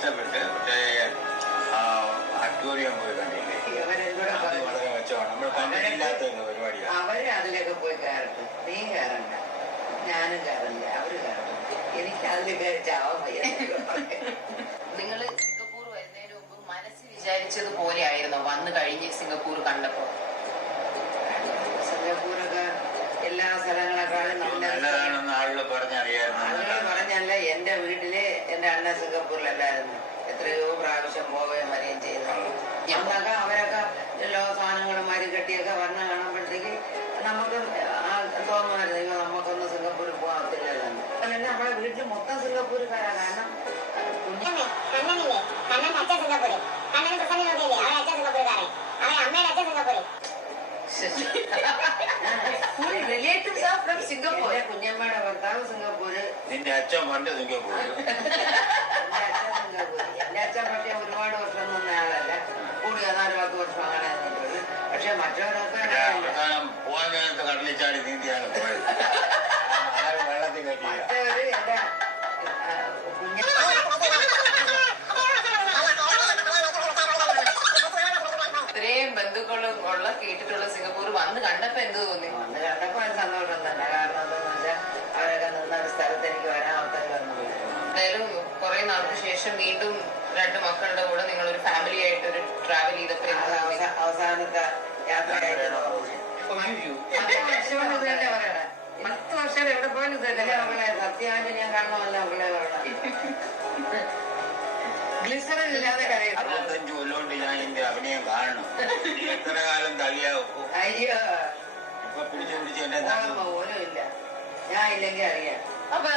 ഇഷ്ടപ്പെട്ട് പക്ഷേ അക്വേറിയം പോയി കണ്ടില്ലേ, അത് വളരെ മെച്ചമാണ്. നമ്മൾ കണ്ടിട്ടില്ലാത്ത പരിപാടിയാണ്. അവര് അതിലൊക്കെ പോയി കയറട്ടെ, നീ കയറണ്ട, ഞാനും കയറില്ല, അവര് കയറട്ടെ, എനിക്ക് അതിൽ കയറി ചാവാൻ വയ്യ. നിങ്ങള് സിംഗപ്പൂർ വരുന്നതിന് മുമ്പ് മനസ്സ് വിചാരിച്ചതുപോലെ ആയിരുന്നു വന്നു കഴിഞ്ഞ് സിംഗപ്പൂർ കണ്ടപ്പോ? സിംഗപ്പൂരൊക്കെ എല്ലാ സ്ഥലങ്ങളെക്കാളും നല്ലതാണെന്ന് ആളുകൾ പറഞ്ഞറിയായിരുന്നു. ആളുകൾ പറഞ്ഞല്ല, എന്റെ വീട്ടില് എന്റെ അണ്ണൻ സിംഗപ്പൂരിലല്ലായിരുന്നു, എത്രയോ പ്രാവശ്യം പോവുകയും വരികയും ചെയ്തു. അന്നൊക്കെ അവരൊക്കെ എല്ലാ സാധനങ്ങളും മരി കെട്ടിയൊക്കെ വരണം കാണുമ്പോഴത്തേക്ക് നമുക്ക് തോന്നുമായിരുന്നു, നമുക്കൊന്ന് സിംഗപ്പൂരിൽ പോകത്തില്ലല്ലോ. അതല്ല, നമ്മുടെ വീട്ടിൽ മൊത്തം സിംഗപ്പൂർക്കാരാ. കാരണം കുഞ്ഞമ്മയുടെ ഭർത്താവ് സിംഗപ്പൂര്, നിന്റെ അച്ഛൻ പണ്ട് സിംഗപ്പൂര്. എന്റെ അച്ഛൻ പക്ഷേ ഒരുപാട് വർഷം നിന്ന ആളല്ല, കൂടി 4-10 വർഷം അങ്ങനെ നിന്നിട്ടുള്ളൂ. പക്ഷെ മറ്റവരൊക്കെ പോകാൻ നേരത്തെ കടലിൽ ചാടി നീന്തിയാണ് പോയത്. ആരും വെള്ളത്തിൽ കെട്ടിയില്ല. മറ്റവര് എന്റെ ഇത്രയും ബന്ധുക്കളും ഉള്ള കേട്ടിട്ടുള്ള സിംഗപ്പൂർ വന്ന് കണ്ടപ്പോ എന്ത് തോന്നി? വന്ന് കണ്ടപ്പോ സന്തോഷം തന്നെ. കാരണം എന്താന്ന് വെച്ചാൽ അവരൊക്കെ നിന്ന ഒരു സ്ഥലത്ത് എനിക്ക് വരാൻ അവസരം വന്നു. എന്തായാലും കുറെ നാൾക്ക് ശേഷം വീണ്ടും 2 മക്കളുടെ കൂടെ നിങ്ങൾ ഒരു ഫാമിലി ആയിട്ട് ഒരു ട്രാവൽ ചെയ്തപ്പോ അവസാനത്തെ യാത്രയായിട്ട് 10 വർഷം എവിടെ പോയാലും ഇതല്ലേ അവളെ സത്യമായിട്ട് ഞാൻ കാണണമല്ല അവളെ പറയണം. ഗ്ലിസറിൻ ഇല്ലാതെ കരയും. 65 കൊല്ലോണ്ട് ഞാൻ എന്റെ അഭിനയം കാണണം. എത്ര കാലം തള്ളിയാ വെക്കും. അയ്യോ, ഇപ്പൊ പിടിച്ച് എന്നെ പോലും ഇല്ല, ഞാൻ ഇല്ലെങ്കിൽ അറിയാം. അപ്പൊ